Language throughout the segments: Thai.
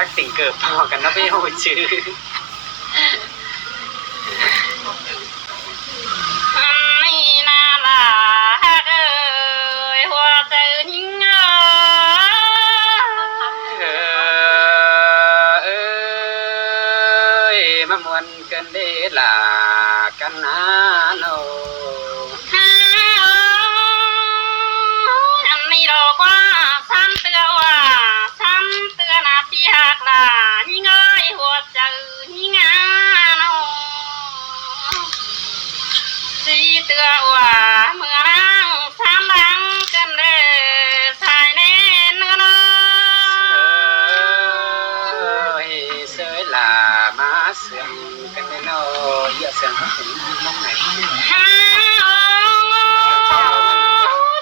จักติ่งเกิบพอกันนะพี่โหชื่อนี่นาลาเอ้ยหัวใจยิ่งเอ้ยมามวนกันได้ลากันนะโนอันนี้เราว่าซ้ำเตือว่าซ้ำเตือนาที่หักลายิ่งเอ้ยหัวใจยิ่งโนสีเตือว่าเมื่อนั่งซ้ำบังกันเลยสายแน่นเนอเสยลามาเสื่อมกันเลยโนเยอะเสื่อมถึงมองไหน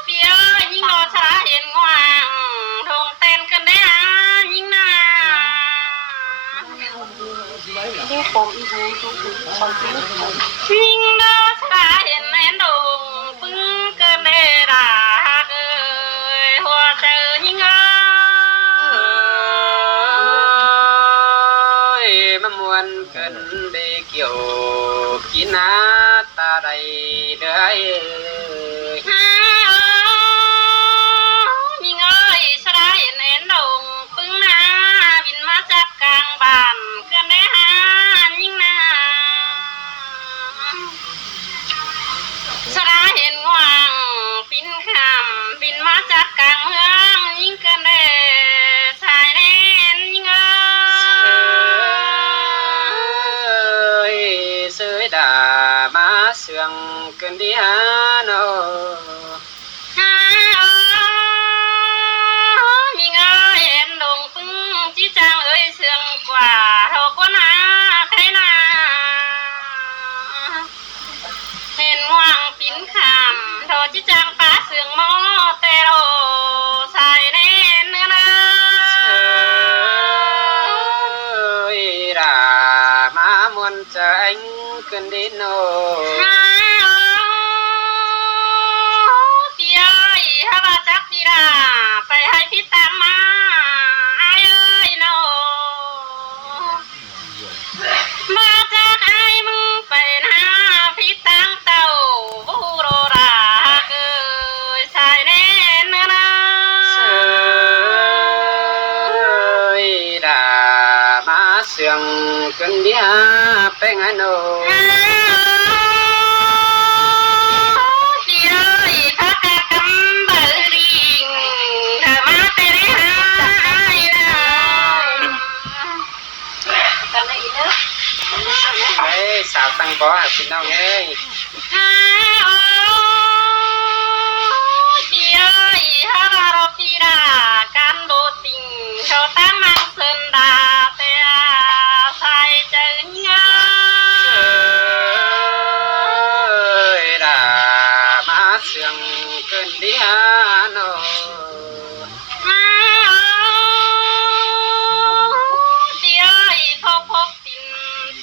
เปียยิ่งรอช้าเห็นงวางทงเต้นกันได้ยิ่งนายิ่งผมอีกนิดยิ่งรอช้าเห็นแน่นดงปึ้งกันได้รักหัวใจยิ่งมามวนกันได้เกี่ยวกินนาตาใดเด้อยิ่งเอ้ยช้าเห็นแน่นดงปึ้งนาบินมาจากกลางบ้านกันได้ยิ่งนาสระเห็นงวางบินข้ามบินมาจากกลางเมืองยิ่งกันเด้สายแน่นยิ่งเสยดามาเสื่องกันดีฮะโนยิ่งเห็นดงปึ้งจีจางเอ้ยเสื่องกว่าเราก็นาใครนาเห็นงวางบินข้ามโทจีจางป้าเสื่องหม้อแต่โรสายแน่นเนื้อดามามวนใจกันดีโนพี่เอ้ยฮาบาจักจีราไปให้พี่ตามมาเอ้ยโนมาจากไอ้มึงไปนะพี่ตังเต่าบูโรราเอ้ยสายแน่นนะดามาเสื่องกันดีฮะเป็นไงโนพี่เอ้ยข้ากำบัลลิงเธอมาแต่ได้หายกันได้อีกแล้วเฮ้ยสาวตังบ่พี่น้องเอ้ยพี่เอ้ยฮาราโรปีราการโบติงโชตั้งมังเซนดาเตะใส่เจงดามาเสื่องกันดีฮะโนพี่เอ้ยพกติน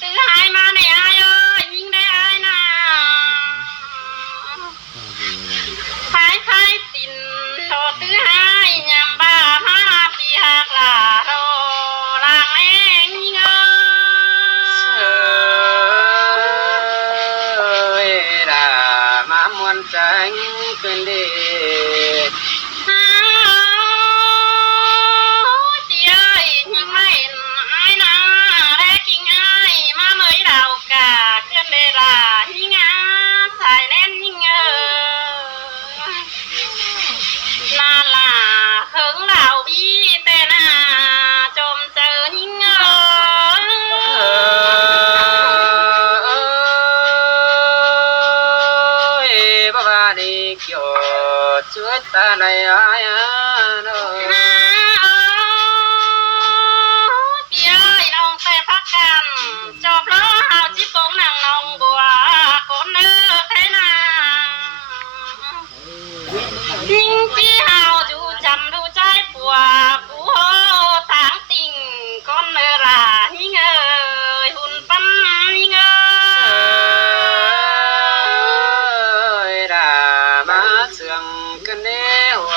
ตื้อหายมาในอายเอ้ยยิ่งได้อายนาพายตินโชตื้อหายยำบ้ามาปีหักลาโรลางแองยิ่งดามามวนใจกันดีพี่เอ้ยยิ่งไม่อายนาแรกยิ่งอายมาเมยเรากาเกินเวลายิ่งสายแน่นยิ่งนาลาเขิงเหล่าพี่แต่นาจมเจอยิ่งบ้าดีเกี่ยวช่วยตาในอายโนพี่เอ้ยน้องแต่พักกันจบล้อเฮาจิปงนางน้องบัวคนเนื้อแค่นายิ่งที่เฮาดูจำดูใจปัวผู้โหทางติ่งคนเนื้อรายิ่งหุ่นปั้นยิ่งดามาเสื่องกันเด้หัว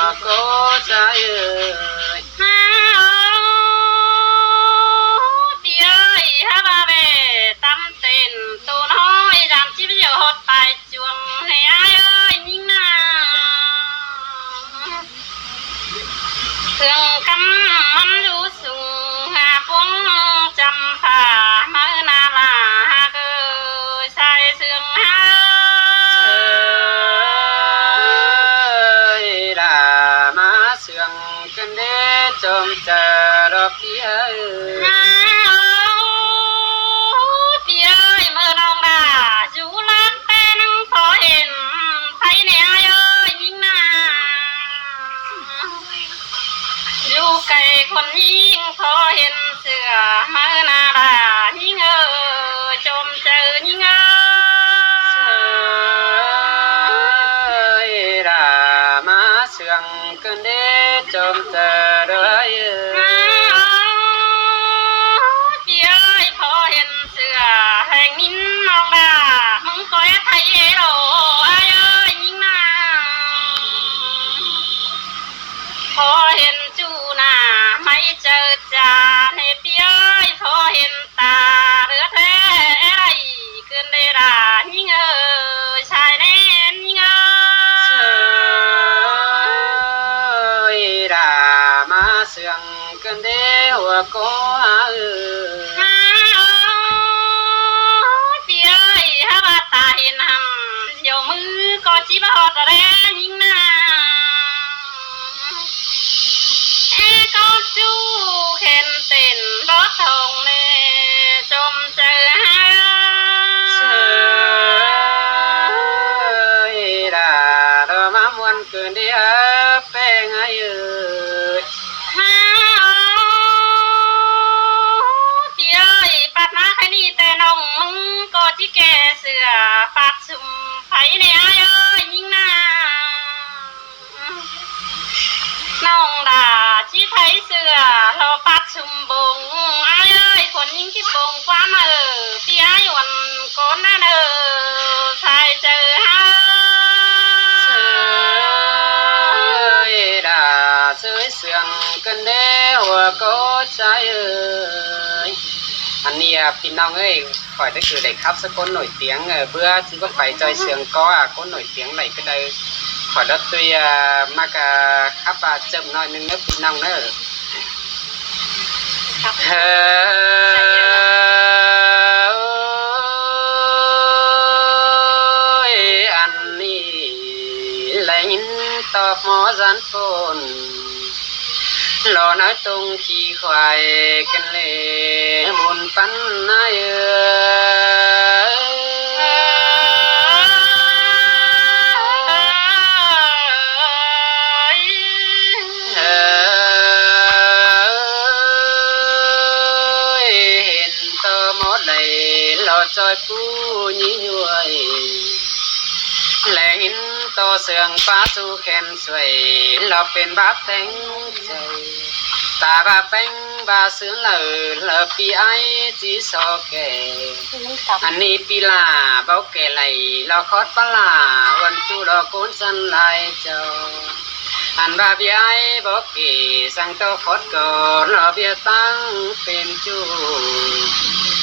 ดอกเบี้ย เตี้ยเมื่อน้องดาอยู่รักแต่น้องพอเห็นไผเนี่ยเอ้ยยิ่งนาอยู่ไกลคนยิ่งพอเห็นเสือเมื่อนาดายิ่งจมเจอยิ่งรามาเสื่องกันเดจมเจอเด้อเตี้ยพอเห็นเสือแห่งนิ้นน้องดามึงก็ไทยโรเอ้ยยิ่งนาพอเห็นจูนาไม่เจอจาในเปียพอเห็นตาเรือแท้ไรเกินได้ด่ายิ่งชายแน่นยิ่งรามาเสื่องกันเดหัวก็เปียฮะว่าตาเห็นหำเดี๋ยวมือก็จีบหอดแรงยิ่งนาก็จูเข็นเต้นรถทองเน่จมเจอราเรามามวนเกินเดียแป้งไอ้เตี้ยปัดมาใครนี่แต่น้องมึงก็ที่แกเสือปัดสุ่มไผเนี่ยเอ้ยยิ่งนาน้องด่าชี้ไทยเสือเราปัดชุมบงเอ้ยคนยิ่งที่บงความเปียหยวนก้นนั่นชายเจอราเสื่อเสื่องกันเดหัวก็ใจอันนี้พี่น้องเอ้ยคอยได้คือได้ครับสักคนหน่อยเสียงเบื่อที่ก็ไปจอยเสียงก็คนหน่อยเสียงไหลก็ได้ขอรับตัวมากครับเจิมหน่อยนึงนะพี่น้องเนอะอันนี้ไหลตอบหมอสันปนรอน้อยตรงขี่ควายกันเลยมุนปันนายจอยผู้ยิ่งยวดแหลงต่อเสื่องฟ้าสู่แขนสวยเราเป็นบาแตงใจตาบาแป้งบาเสือเลอปีไอจีสอแก่อันนี้ปีลาเบาแก่ไหลเราคอดปลาวันจูเราโกนสันลายเจ้าอันบาปีไอบอกเกสังเต้าคอดก่อนเราเบียตั้งเป็นจู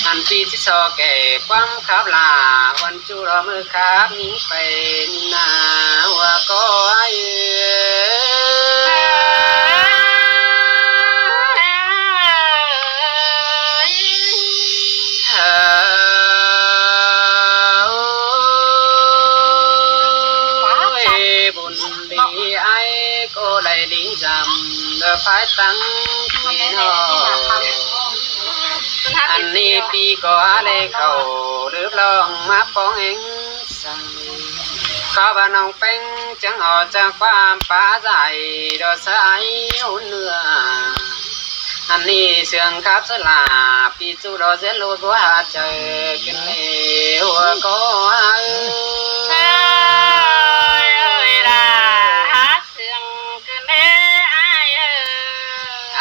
อันปีที่ชอแก่ความขับลาวันจูรอมือขับนิ่งไปนาว่าก็ไอ้บุญดีไอ้ก็ได้ดิ้งจำเดือพายตั้งพี่น้องอันนี้ปีก็อะไรเขาหรือลองมาป้องเองสั่งข้าบ้านน้องเป็นจังออกจากความป่าใจดอกสายอุ่นเนื้ออันนี้เสียงขับสลาปีจูดอกเสลูกว่าเจอกันเลยหัวก็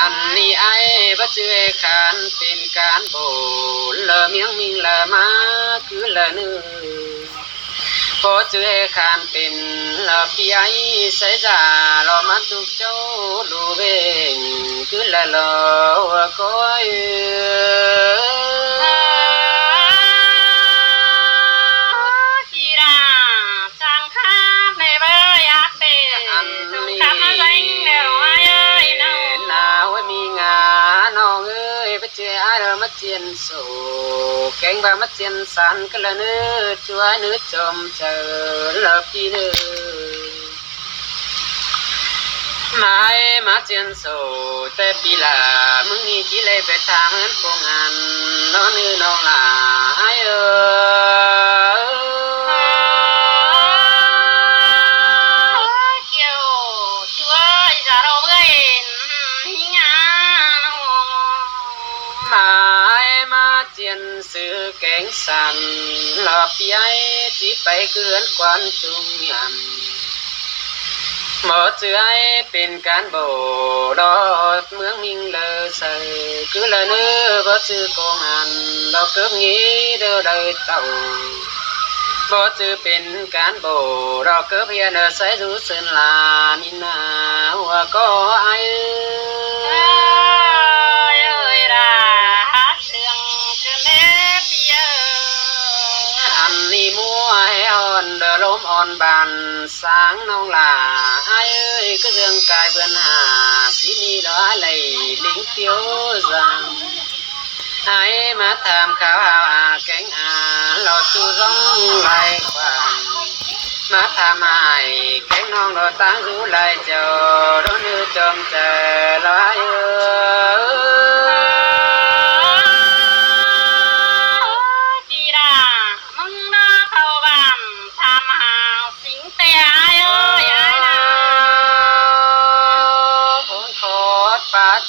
อันนี้ไอ้บัจเจขานเป็นการโบเลอเมียงมิงละมาคือละเนื้อพอเจขานเป็นละปีไอ้ใส่จ่าเรามาจุกเจ้าดูเบงคือละลอก็มาเจียนโซแกงบามาเจียนสันก็ละเนื้อชัวเนื้อจมเจอละพี่เนื้อ มาเจียนโซแต่ปีละมึงนี่จีเลยไปทางเงินคงอันน้องนี่น้องลาเอเกี่ยวช่วยจะเราเว้นหิงามาเจียนซื้อแกงสันหลอบใหญ่จีไปเกือนกวนจุงยันหมอเจือเป็นการโบรอดเมืองมิงเลอใส่คือละเนื้อบ่ซื้อกองอันดอกเกิบงี้เด้อเลยเต่าบ่จือเป็นการโบรอเกิบเฮียเนอใส่รู้สึนลานินาหัวก็ไออันนี้มัวให้อ่อนเดอลมอ่อนบานสางน้องลาไอ้เอ้ยก็เรื่องกายเบือนหาสิมีดอกไหลลิงเตียวจังไอ้มาทำข้าวอาแกงอาเราจูร้องไหลควันมาทำไอ้แกงน้องเราตั้งรู้ไหลเจ้าโดนยืดจมเจอลอยเอ้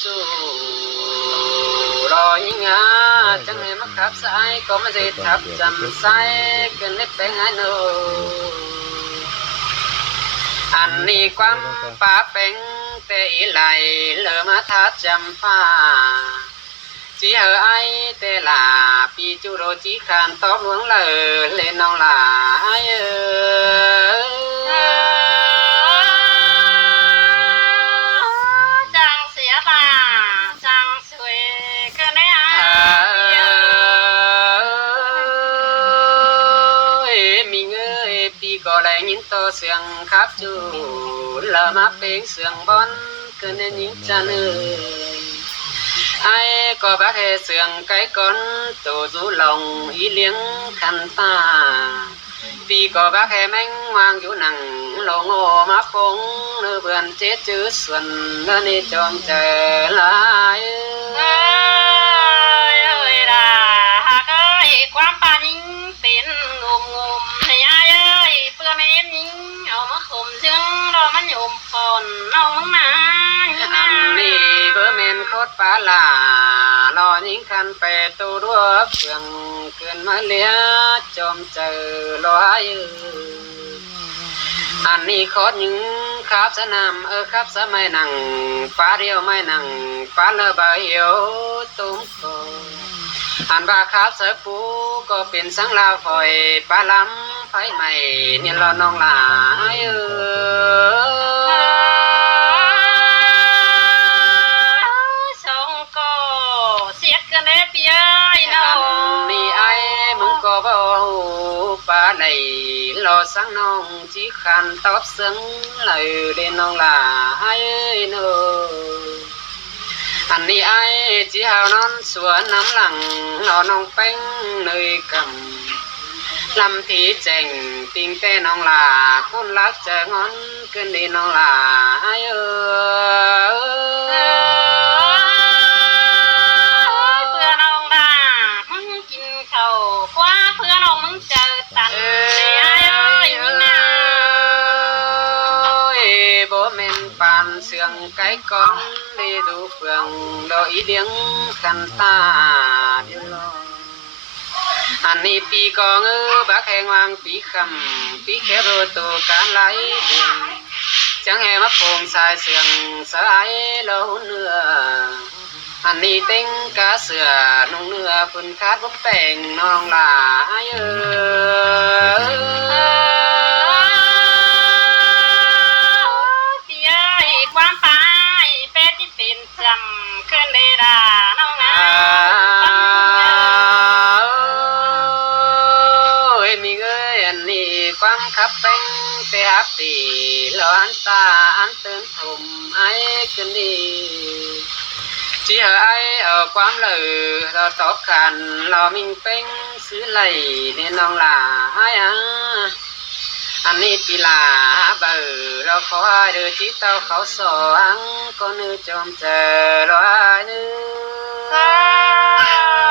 จูรอยิงาจังให้มาขับสายก็ไม่ได้ทับจำสายกันเล็บแต่งไงโนอันนี้ความป่าเป็นแต่อีไหลเลอมาทัดจำฟ้าจีเหอไอแต่ลาปีจูโรจีขานตอบหลวงเลอเล่นน้องลาเอก็ได้ยินตัวเสียงครับจูละมาเป็นเสียงบอนก็ได้ยินจันไอ้ก็บักให้เสียงไก่ก้นตัวจูลงอีเลี้ยงคันตาปีก็บักให้แมงวางอยู่นั่งลงโอมาปงเนื้อเบื่อนเจ็ดจื้อส่วนเนื้อนี่จอมเจอลายความปานิงเป็นงมให้ยายเพื่อแม่นิงเอามาข่มจึงรอมันอยู่ฝนเอามึงมาอันนี้เบอร์เมนโคตรปลาลารอยิงคันไปตัวรัวเฟืองเกินมาเลี้ยจอมเจอลอยอันนี้โคตรยิงครับสนามครับสมัยนั่งฟ้าเดียวไม่นั่งฟ้าเลบเหียวตุ้มโตอันบาคาเสปูก็เป็นสังลาฝอยปลาล้ำไฟใหม่เนี่ยเราน้องลาสองก็เสียกันได้เปียน้องนี่ไอ้มึงก็บ่ปลาไหลรอสังน้องจีขันตอบซึ้งเลยเด่นน้องลาไอ้เนออันนี้ไอ้จีหาวนอนสวนน้ำหลังนอนน้องเป้งเนยกำลำที่แจงติงแต่น้องลาคนรักจะงอนเกินดีน้องลาไอ้เพื่อน้องลามึงกินข้าวกว่าเพื่อน้องมึงเจอตันบ่แม่นปานเสียงไก่ก้อนได้ดูเฟืองดอกอีเดียงคันตาเดียวรออันนี้ปีกองบักแหงวางปีคำปีแค่โรตัวการไหลดึงจังแหมาโป่งสายเสียงสายเหลาเนื้ออันนี้เต็งกะเสือนุ่งเนื้อฝุ่นคาดบ่แป้งน้องลาความปายเป็ดที่เป็นจำขึ้นได้ด่าน้องมีเงยอันนี้ความขับเป็นแต่ฮับตีร้อนตาอันเติมถมไอ้กันดีchỉ ai ở quán lờiเราตอบขันเรามิงเป็นซื้อไหลเนี่ยน้องลาไอ้ อันนี้ปีลาเบอเราขอเดือจิตเต้าเขาสองก็นึกจอมเจอร้อยนึง สา